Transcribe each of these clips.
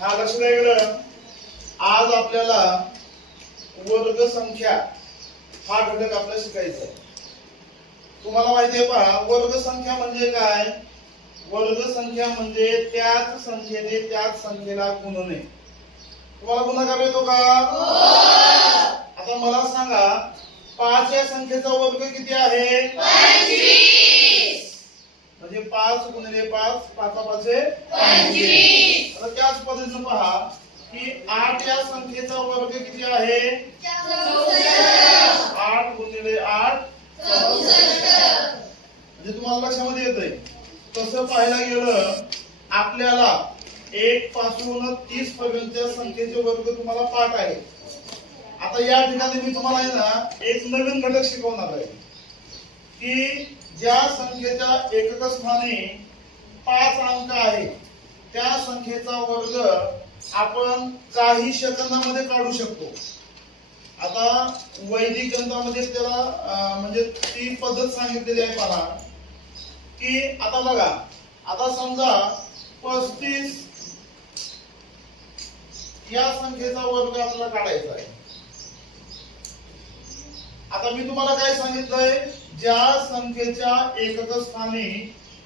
हा लक्ष द्या इकडं आज आपल्याला वर्ग संख्या हा घटक आपल्याला शिकायचा आहे तुम्हाला माहितीये पहा वर्ग संख्या म्हणजे काय? वर्ग संख्या म्हणजे त्याच संख्येने त्याच संख्येला गुणणे. तुम्हाला गुणाकार येतो का? आता मला सांगा पाच या संख्येचा वर्ग किती आहे? म्हणजे पाच गुणिले पाच पाचा पाचे आता त्याच पद्धतीनं पहा की आठ या संख्येचा वर्ग किती आहे? आठ गुणिले आठ. म्हणजे तुम्हाला लक्षामध्ये येतंय. तसं पाहायला गेलं आपल्याला एक पासून तीस पर्यंतच्या संख्येचे वर्ग तुम्हाला पाठ आहे. आता या ठिकाणी मी तुम्हाला आहे ना एक नवीन घटक शिकवणार आहे. की ज्या संख्येच्या एकक स्थाने पाच अंक आहे त्या संख्येचा वर्ग आपण काही सेकंदामध्ये काढू शकतो. आता वैदिक ग्रंथामध्ये त्याला म्हणजे ती पद्धत सांगितलेली आहे मला की आता बघा आता समजा पस्तीस या संख्येचा वर्ग आपल्याला काढायचा आहे. आता मी तुम्हाला काय सांगितलंय? ज्या संख्येच्या एकच स्थानी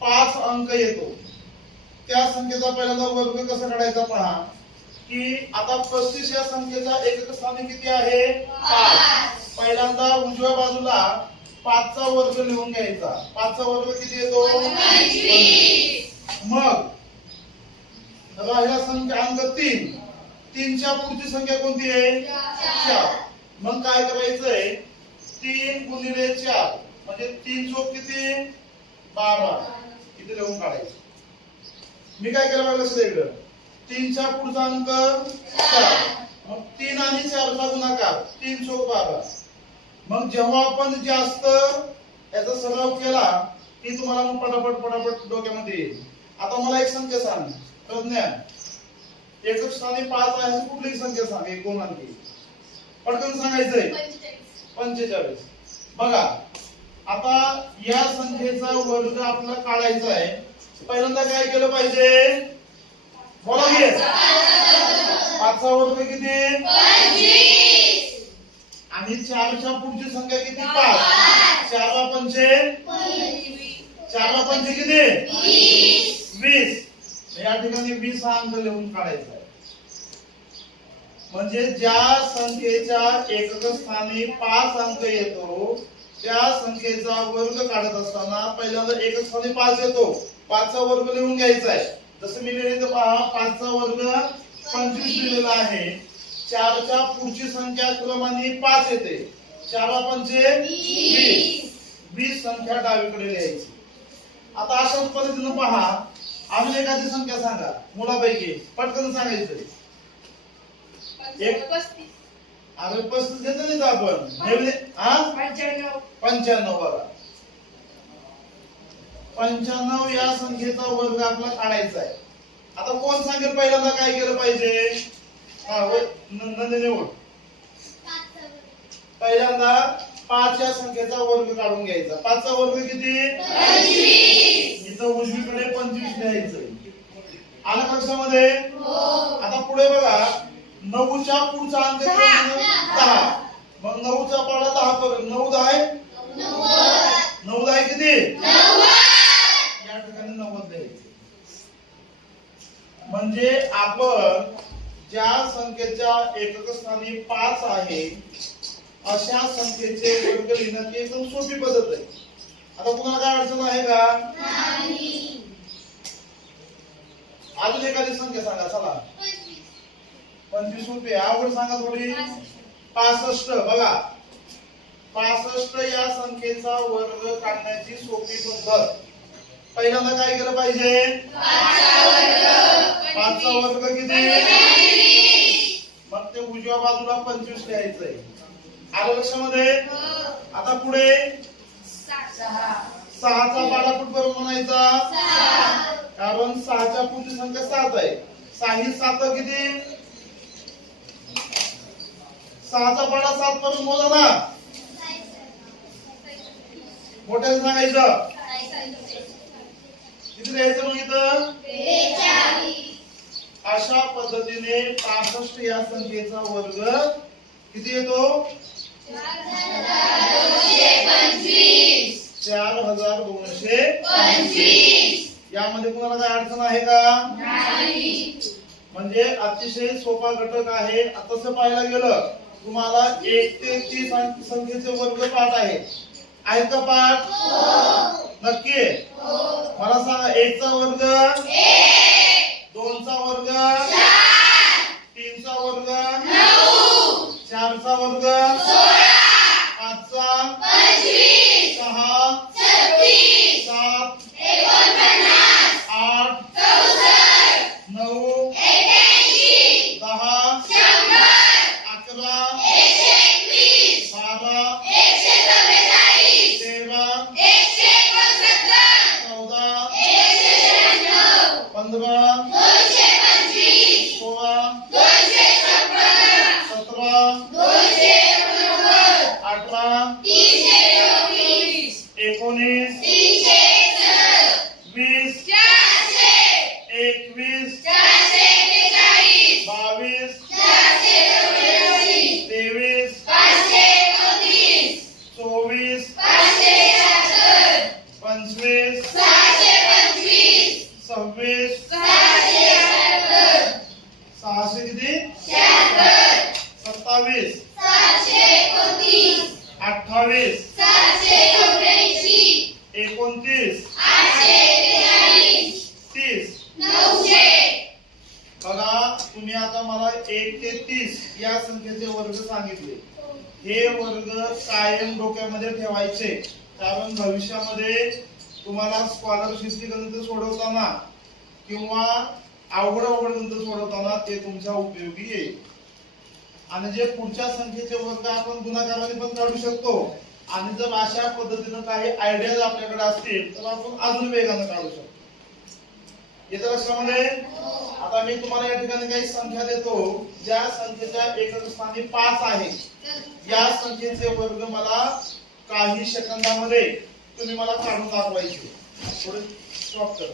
पाच अंक येतो त्या संख्येचा पहिल्यांदा वर्ग कसा काढायचा पहा की आता पस्तीस या संख्येचा एकक स्थानी किती आहे? पाच. पहिल्यांदा उजव्या बाजूला पाचचा वर्ग लिहून घ्यायचा. पाचचा वर्ग किती येतो? मग राहिला संख्या अंक तीन. तीनच्या पुढची संख्या कोणती आहे? चार. मग काय करायचंय? तीन गुणिले चार. म्हणजे तीन चोक किती? बारा. इथे लिहून काढायचं. मी काय केलं बघा लक्ष इकडं? तीनच्या पुढचा अंक चार. मग तीन आणि चारचा गुणाकार. तीन चोक बारा. मग जेव्हा आपण जास्त याचा सराव केला की तुम्हाला मग पटापट पटापट डोक्यामध्ये येईल. आता मला एक संख्या सांग प्रज्ञा एकक स्थानी पाच आहे कुठली संख्या सांग एक अंकी पटकन सांगायचंय. पंचेचाळीस. बघा आता या संख्येचा वर्ग आपल्याला काढायचा आहे. पहिल्यांदा काय केलं पाहिजे? बोला घे पाचचा वर्ग किती? आणि चारच्या पुढची संख्या किती? पाच. चारला पंचे? चारला पंचे किती? वीस. या ठिकाणी वीस हा अंक लिहून काढायचा आहे. म्हणजे ज्या संख्येच्या एकक स्थानी पाच अंक येतो त्या संख्येचा वर्ग काढत असताना पहिल्यांदा एकच स्थानी पाच येतो. पाचचा वर्ग लिहून घ्यायचा आहे. जसं मी लिहिलं पहा पाचचा वर्ग पंचवीस लिहिलेला आहे. चारच्या पुढची संख्या क्रमाने पाच येते. चारा पंचे वीस. वीस संख्या डावीकडे लिहायची. आता अशाच पद्धतीनं पहा. अजून एखादी संख्या सांगा. मुलापैकी पटकन सांगायचं. एक अरे पस्तीस घेतो नाही आपण. हा पंच्याण्णव. बघा. पंच्याण्णव या संख्येचा वर्ग आपला काढायचा आहे. आता कोण सांगेल पहिल्यांदा काय केलं पाहिजे? हा नंदिनी पहिल्यांदा पाच या संख्येचा वर्ग काढून घ्यायचा. पाचचा वर्ग किती? इथं उजवीकडे पंचवीस लिहायचं आलं का लक्षामध्ये आता पुढे बघा. नऊच्या पुढचा अंक? दहा. मग नऊचा पाडा दहा पर्यंत नऊ दहा आहे? नऊ दहा आहे किती? या ठिकाणी नव्वद द्यायचे. म्हणजे आपण ज्या संख्येच्या एकक स्थानी पाच आहे अशा संख्येचे वर्ग लिहिण्याची एकदम सोपी पद्धत आहे. आता तुम्हाला काय अडचण आहे का? अजून एखादी संख्या सांगा चला. पंचवीस रुपये. आवड सांगा थोडी. पासष्ट. बघा. पासष्ट या संख्येचा वर्ग काढण्याची सोपी पद्धत. पहिल्यांदा काय केलं पाहिजे? पाचचा वर्ग किती? मग ते उजव्या बाजूला पंचवीस लिहायचंय. आलं लक्षामध्ये? आता पुढे. सहाचा पाडा कुठपर्यंत म्हणायचा? कारण सहाच्या पुढची संख्या सात आहे. सहा ही सात किती? सहाचा पाडा सात पर्यंत मोजा ना. मोठ्याने सांगायचं. किती लिहायचं मग इथं? अशा पद्धतीने पासष्ट या संख्येचा वर्ग किती येतो? चार हजार दोनशे यामध्ये कुणाला काय अडचण आहे का? म्हणजे अतिशय सोपा घटक आहे. तसं पाहायला गेलं तुम्हाला एक ते तीस अंक संख्येचे वर्ग पाठ आहे आहेत का पाठ? नक्की? मला सांगा एकचा वर्ग? दोनचा वर्ग? सतरा अठरा सत्तावीस अठ्ठावीस. एकोणतीस. तीस. बघा तुम्ही आता मला एक ते तीस या संख्येचे वर्ग सांगितले. हे वर्ग कायम डोक्यामध्ये ठेवायचे. कारण भविष्यामध्ये तुम्हाला स्कॉलरशिपची गणित सोडवताना किंवा अवघड अवघड गणित सोडवताना ते तुमच्या उपयोगी येईल. आणि जे पुढच्या संख्येचे वर्ग आपण गुणाकाराने पण काढू शकतो. आणि जर अशा पद्धतीनं काही आयडियाज आपल्याकडे असतील तर आपण अजून वेगानं काढू शकतो. येत्या लक्षामध्ये म्हणजे? आता मी तुम्हाला या ठिकाणी काही संख्या देतो. ज्या संख्येच्या एकक स्थानी पाच आहे. या संख्येचे वर्ग मला काही सेकंदामध्ये तुम्ही मला काढून दाखवायचे. थोडे स्टॉप कर.